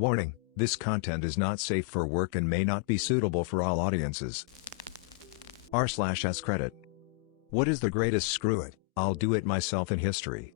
Warning, this content is not safe for work and may not be suitable for all audiences. r/askreddit. What is the greatest screw it, I'll do it myself in history?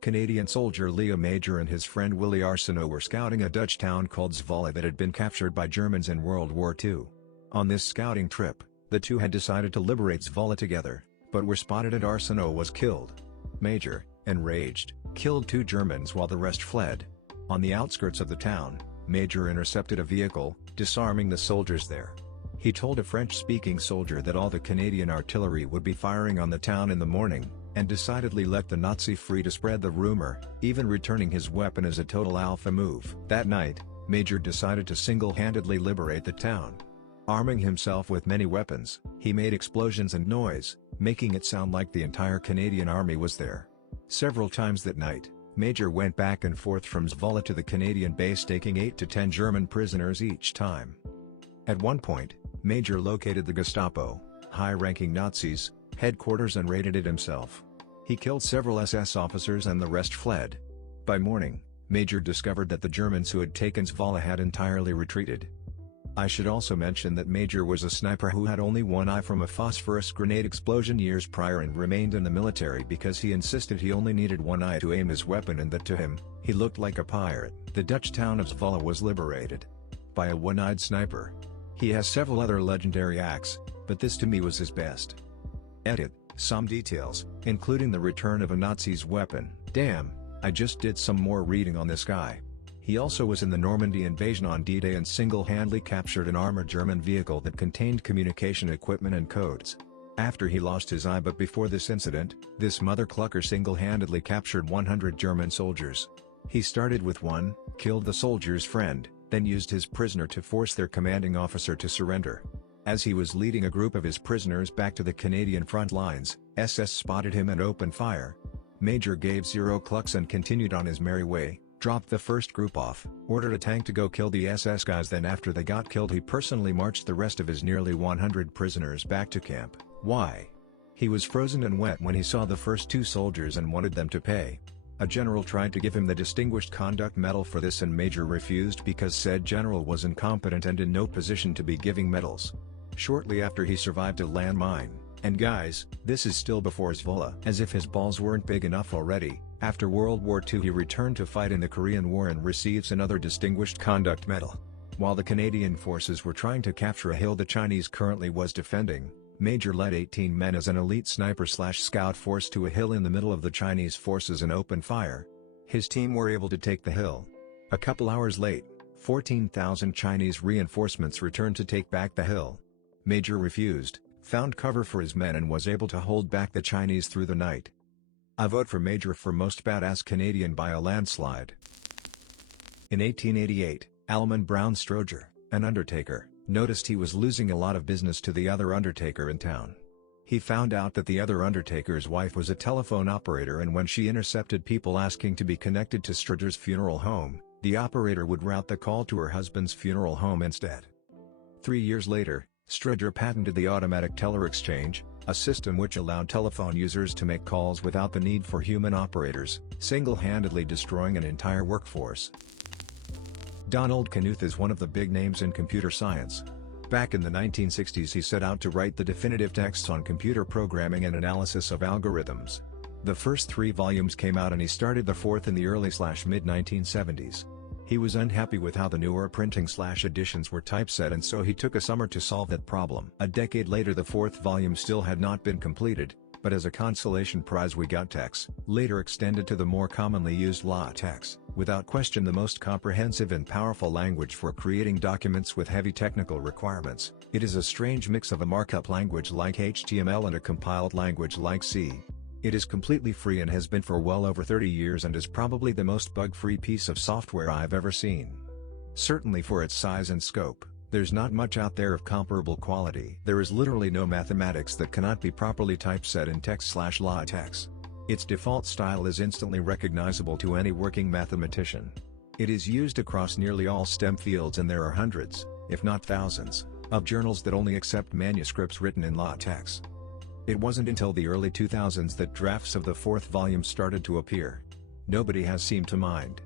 Canadian soldier Leo Major and his friend Willie Arsenault were scouting a Dutch town called Zwolle that had been captured by Germans in World War II. On this scouting trip, the two had decided to liberate Zwolle together, but were spotted and Arsenault was killed. Major, enraged, killed 2 Germans while the rest fled. On the outskirts of the town, Major intercepted a vehicle, disarming the soldiers there. He told a French-speaking soldier that all the Canadian artillery would be firing on the town in the morning, and decidedly let the Nazi free to spread the rumor, even returning his weapon as a total alpha move. That night, Major decided to single-handedly liberate the town. Arming himself with many weapons, he made explosions and noise, making it sound like the entire Canadian army was there. Several times that night, Major went back and forth from Zwolle to the Canadian base, taking 8 to 10 German prisoners each time. At one point, Major located the Gestapo, high-ranking Nazis, headquarters and raided it himself. He killed several SS officers and the rest fled. By morning, Major discovered that the Germans who had taken Zwolle had entirely retreated. I should also mention that Major was a sniper who had only one eye from a phosphorus grenade explosion years prior and remained in the military because he insisted he only needed one eye to aim his weapon and that to him, he looked like a pirate. The Dutch town of Zwolle was liberated by a one-eyed sniper. He has several other legendary acts, but this to me was his best. Edit, some details, including the return of a Nazi's weapon. Damn, I just did some more reading on this guy. He also was in the Normandy invasion on D-Day and single-handedly captured an armored German vehicle that contained communication equipment and codes. After he lost his eye, but before this incident, this mother clucker single-handedly captured 100 German soldiers. He started with one, killed the soldier's friend, then used his prisoner to force their commanding officer to surrender. As he was leading a group of his prisoners back to the Canadian front lines, SS spotted him and opened fire. Major gave 0 clucks and continued on his merry way, dropped the first group off, ordered a tank to go kill the SS guys, then after they got killed he personally marched the rest of his nearly 100 prisoners back to camp. Why? He was frozen and wet when he saw the first 2 soldiers and wanted them to pay. A general tried to give him the Distinguished Conduct Medal for this and Major refused because said general was incompetent and in no position to be giving medals. Shortly after he survived a landmine, and guys, this is still before Zwolle. As if his balls weren't big enough already, after World War II he returned to fight in the Korean War and receives another Distinguished Conduct Medal. While the Canadian forces were trying to capture a hill the Chinese currently was defending, Major led 18 men as an elite sniper/scout force to a hill in the middle of the Chinese forces and opened fire. His team were able to take the hill. A couple hours late, 14,000 Chinese reinforcements returned to take back the hill. Major refused, found cover for his men and was able to hold back the Chinese through the night. I vote for Major for most badass Canadian by a landslide. In 1888, Alman Brown Stroger, an undertaker, noticed he was losing a lot of business to the other undertaker in town. He found out that the other undertaker's wife was a telephone operator, and when she intercepted people asking to be connected to Stroger's funeral home, the operator would route the call to her husband's funeral home instead. 3 years later, Stroger patented the automatic teller exchange, a system which allowed telephone users to make calls without the need for human operators, single-handedly destroying an entire workforce. Donald Knuth is one of the big names in computer science. Back in the 1960s he set out to write the definitive texts on computer programming and analysis of algorithms. The first 3 volumes came out and he started the 4th in the early/mid 1970s. He was unhappy with how the newer printing/editions were typeset, and so he took a summer to solve that problem. A decade later the 4th volume still had not been completed, but as a consolation prize we got TeX, later extended to the more commonly used LaTeX, without question the most comprehensive and powerful language for creating documents with heavy technical requirements. It is a strange mix of a markup language like HTML and a compiled language like C. It is completely free and has been for well over 30 years and is probably the most bug-free piece of software I've ever seen. Certainly for its size and scope, there's not much out there of comparable quality. There is literally no mathematics that cannot be properly typeset in TeX/LaTeX. Its default style is instantly recognizable to any working mathematician. It is used across nearly all STEM fields, and there are hundreds, if not thousands, of journals that only accept manuscripts written in LaTeX. It wasn't until the early 2000s that drafts of the 4th volume started to appear. Nobody has seemed to mind.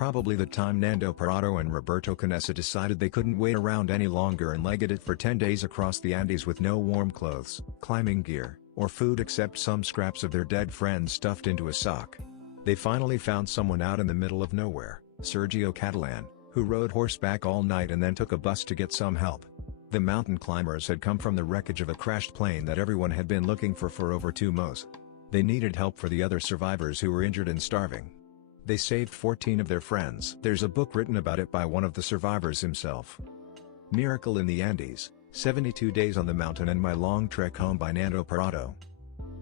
probably the time Nando Parado and Roberto Canessa decided they couldn't wait around any longer and legged it for 10 days across the Andes with no warm clothes, climbing gear, or food except some scraps of their dead friends stuffed into a sock. They finally found someone out in the middle of nowhere, Sergio Catalan, who rode horseback all night and then took a bus to get some help. The mountain climbers had come from the wreckage of a crashed plane that everyone had been looking for over 2 months. They needed help for the other survivors who were injured and starving. They saved 14 of their friends. There's a book written about it by one of the survivors himself. Miracle in the Andes, 72 Days on the Mountain and My Long Trek Home by Nando Parado.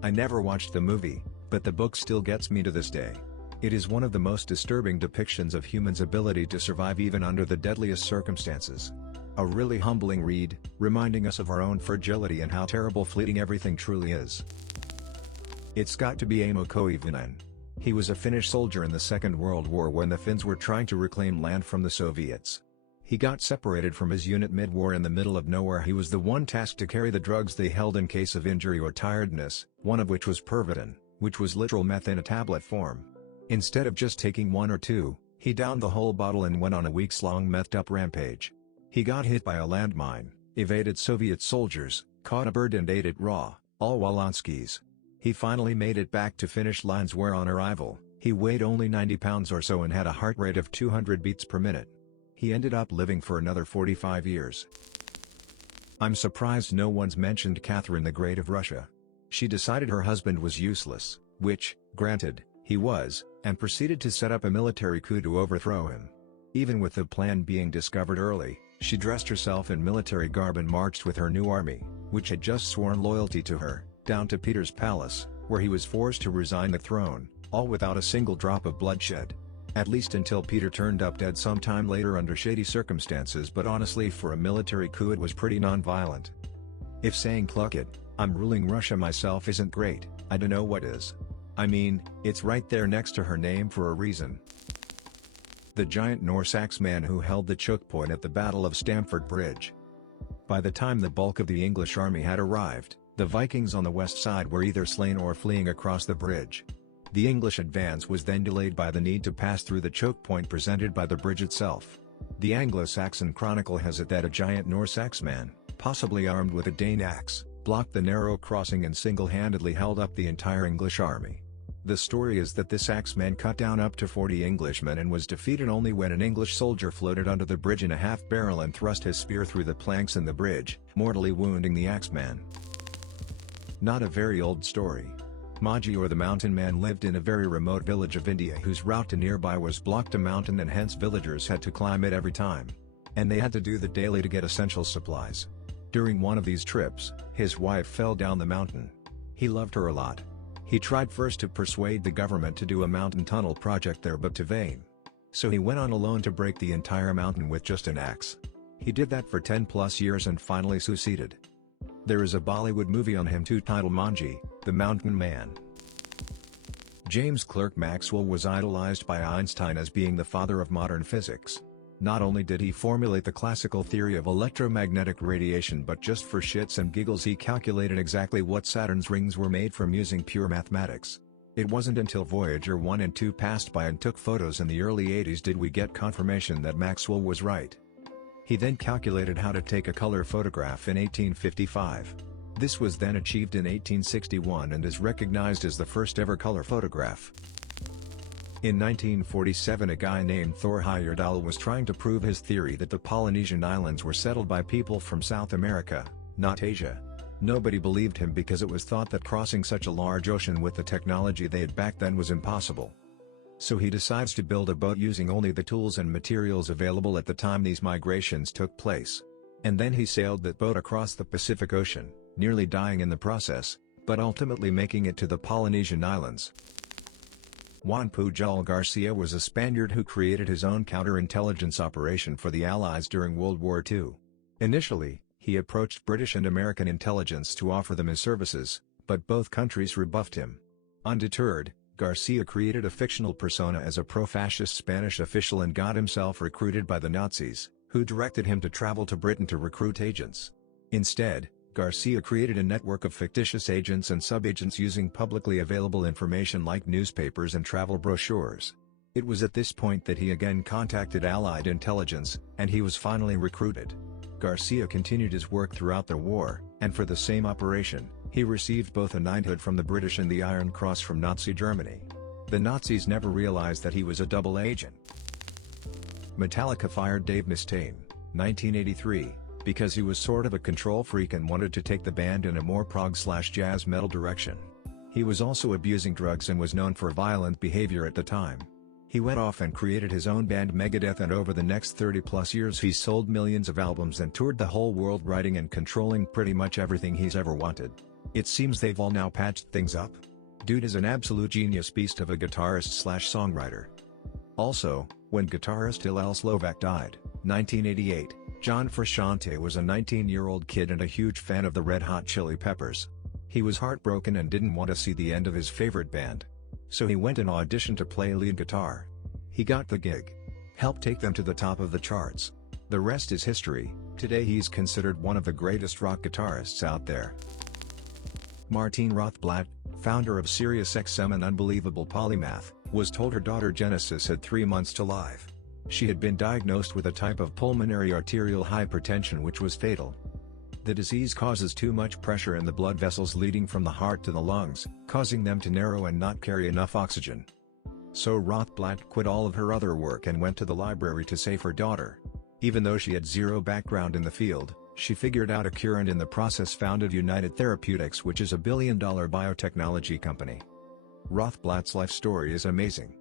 I never watched the movie, but the book still gets me to this day. It is one of the most disturbing depictions of humans' ability to survive even under the deadliest circumstances. A really humbling read, reminding us of our own fragility and how terrible fleeting everything truly is. It's got to be Amo Koivunen. He was a Finnish soldier in the Second World War when the Finns were trying to reclaim land from the Soviets. He got separated from his unit mid-war in the middle of nowhere. He was the one tasked to carry the drugs they held in case of injury or tiredness, one of which was Pervitin, which was literal meth in a tablet form. Instead of just taking 1 or 2, he downed the whole bottle and went on a weeks-long methed-up rampage. He got hit by a landmine, evaded Soviet soldiers, caught a bird and ate it raw, all while on skis. He finally made it back to finish lines where on arrival, he weighed only 90 pounds or so and had a heart rate of 200 beats per minute. He ended up living for another 45 years. I'm surprised no one's mentioned Catherine the Great of Russia. She decided her husband was useless, which, granted, he was, and proceeded to set up a military coup to overthrow him. Even with the plan being discovered early, she dressed herself in military garb and marched with her new army, which had just sworn loyalty to her, down to Peter's palace, where he was forced to resign the throne, all without a single drop of bloodshed. At least until Peter turned up dead sometime later under shady circumstances, but honestly for a military coup it was pretty non-violent. If saying "cluck it, I'm ruling Russia myself" isn't great, I dunno what is. I mean, it's right there next to her name for a reason. The giant Norse axeman who held the choke point at the Battle of Stamford Bridge. By the time the bulk of the English army had arrived, the Vikings on the west side were either slain or fleeing across the bridge. The English advance was then delayed by the need to pass through the choke point presented by the bridge itself. The Anglo-Saxon Chronicle has it that a giant Norse axeman, possibly armed with a Dane axe, blocked the narrow crossing and single-handedly held up the entire English army. The story is that this axeman cut down up to 40 Englishmen and was defeated only when an English soldier floated under the bridge in a half-barrel and thrust his spear through the planks in the bridge, mortally wounding the axeman. Not a very old story. Maji or the Mountain Man lived in a very remote village of India whose route to nearby was blocked a mountain and hence villagers had to climb it every time. And they had to do the daily to get essential supplies. During one of these trips, his wife fell down the mountain. He loved her a lot. He tried first to persuade the government to do a mountain tunnel project there but to vain. So he went on alone to break the entire mountain with just an axe. He did that for 10+ years and finally succeeded. There is a Bollywood movie on him too titled Manji, the Mountain Man. James Clerk Maxwell was idolized by Einstein as being the father of modern physics. Not only did he formulate the classical theory of electromagnetic radiation, but just for shits and giggles he calculated exactly what Saturn's rings were made from using pure mathematics. It wasn't until Voyager 1 and 2 passed by and took photos in the early 80s did we get confirmation that Maxwell was right. He then calculated how to take a color photograph in 1855. This was then achieved in 1861 and is recognized as the first ever color photograph. In 1947 a guy named Thor Heyerdahl was trying to prove his theory that the Polynesian islands were settled by people from South America, not Asia. Nobody believed him because it was thought that crossing such a large ocean with the technology they had back then was impossible. So he decides to build a boat using only the tools and materials available at the time these migrations took place. And then he sailed that boat across the Pacific Ocean, nearly dying in the process, but ultimately making it to the Polynesian islands. Juan Pujol Garcia was a Spaniard who created his own counterintelligence operation for the Allies during World War II. Initially, he approached British and American intelligence to offer them his services, but both countries rebuffed him. Undeterred, Garcia created a fictional persona as a pro-fascist Spanish official and got himself recruited by the Nazis, who directed him to travel to Britain to recruit agents. Instead, Garcia created a network of fictitious agents and sub-agents using publicly available information like newspapers and travel brochures. It was at this point that he again contacted Allied intelligence, and he was finally recruited. Garcia continued his work throughout the war, and for the same operation, he received both a knighthood from the British and the Iron Cross from Nazi Germany. The Nazis never realized that he was a double agent. Metallica fired Dave Mustaine, 1983, because he was sort of a control freak and wanted to take the band in a more prog/jazz metal direction. He was also abusing drugs and was known for violent behavior at the time. He went off and created his own band Megadeth, and over the next 30+ years he sold millions of albums and toured the whole world writing and controlling pretty much everything he's ever wanted. It seems they've all now patched things up. Dude is an absolute genius beast of a guitarist/songwriter. Also, when guitarist Hillel Slovak died, 1988, John Frusciante was a 19-year-old kid and a huge fan of the Red Hot Chili Peppers. He was heartbroken and didn't want to see the end of his favorite band. So he went and auditioned to play lead guitar. He got the gig. Helped take them to the top of the charts. The rest is history. Today he's considered one of the greatest rock guitarists out there. Martine Rothblatt, founder of SiriusXM and unbelievable polymath, was told her daughter Genesis had 3 months to live. She had been diagnosed with a type of pulmonary arterial hypertension which was fatal. The disease causes too much pressure in the blood vessels leading from the heart to the lungs, causing them to narrow and not carry enough oxygen. So Rothblatt quit all of her other work and went to the library to save her daughter. Even though she had zero background in the field, she figured out a cure and in the process founded United Therapeutics, which is a billion-dollar biotechnology company. Rothblatt's life story is amazing.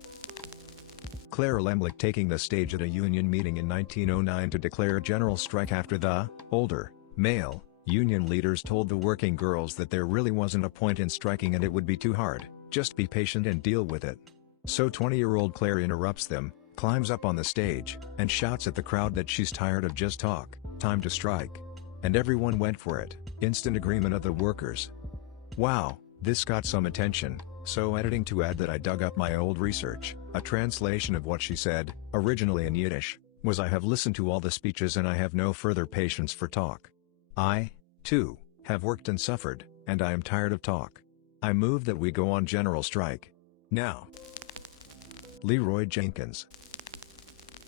Claire Lemlich taking the stage at a union meeting in 1909 to declare a general strike after the older male union leaders told the working girls that there really wasn't a point in striking and it would be too hard, just be patient and deal with it. So 20-year-old Claire interrupts them, climbs up on the stage, and shouts at the crowd that she's tired of just talk, time to strike. And everyone went for it, instant agreement of the workers. Wow, this got some attention, so editing to add that I dug up my old research, a translation of what she said, originally in Yiddish, was I have listened to all the speeches and I have no further patience for talk. I, too, have worked and suffered, and I am tired of talk. I move that we go on general strike. Now. Leroy Jenkins.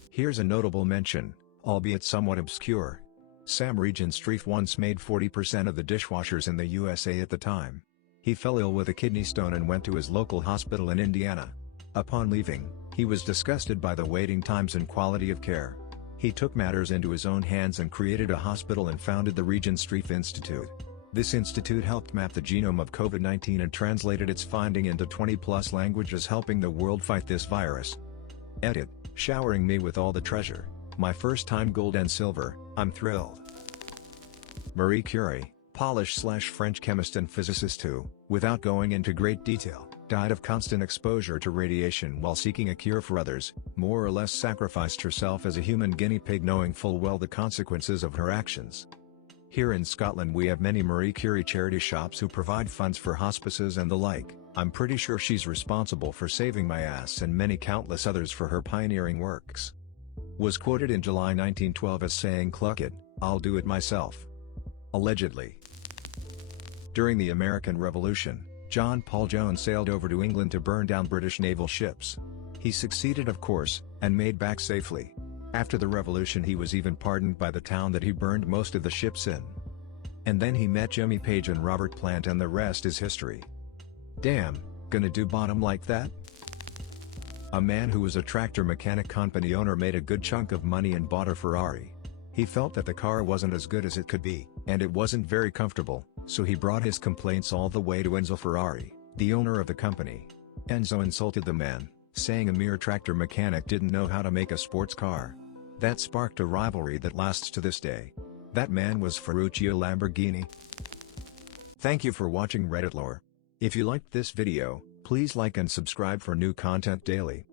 Here's a notable mention, albeit somewhat obscure. Sam Regenstrief once made 40% of the dishwashers in the USA at the time. He fell ill with a kidney stone and went to his local hospital in Indiana. Upon leaving, he was disgusted by the waiting times and quality of care. He took matters into his own hands and created a hospital and founded the Regenstrief Institute. This institute helped map the genome of COVID-19 and translated its finding into 20+ languages, helping the world fight this virus. Edit, showering me with all the treasure. My first time gold and silver, I'm thrilled. Marie Curie, Polish/French chemist and physicist who, without going into great detail, died of constant exposure to radiation while seeking a cure for others, more or less sacrificed herself as a human guinea pig knowing full well the consequences of her actions. Here in Scotland we have many Marie Curie charity shops who provide funds for hospices and the like. I'm pretty sure she's responsible for saving my ass and many countless others for her pioneering works. Was quoted in July 1912 as saying, "Cluck it, I'll do it myself." Allegedly. During the American Revolution, John Paul Jones sailed over to England to burn down British naval ships. He succeeded, of course, and made back safely. After the revolution he was even pardoned by the town that he burned most of the ships in. And then he met Jimmy Page and Robert Plant and the rest is history. Damn, gonna do bottom like that? A man who was a tractor mechanic company owner made a good chunk of money and bought a Ferrari. He felt that the car wasn't as good as it could be, and it wasn't very comfortable, so he brought his complaints all the way to Enzo Ferrari, the owner of the company. Enzo insulted the man, saying a mere tractor mechanic didn't know how to make a sports car. That sparked a rivalry that lasts to this day. That man was Ferruccio Lamborghini. Thank you for watching Redditlore. If you liked this video, please like and subscribe for new content daily.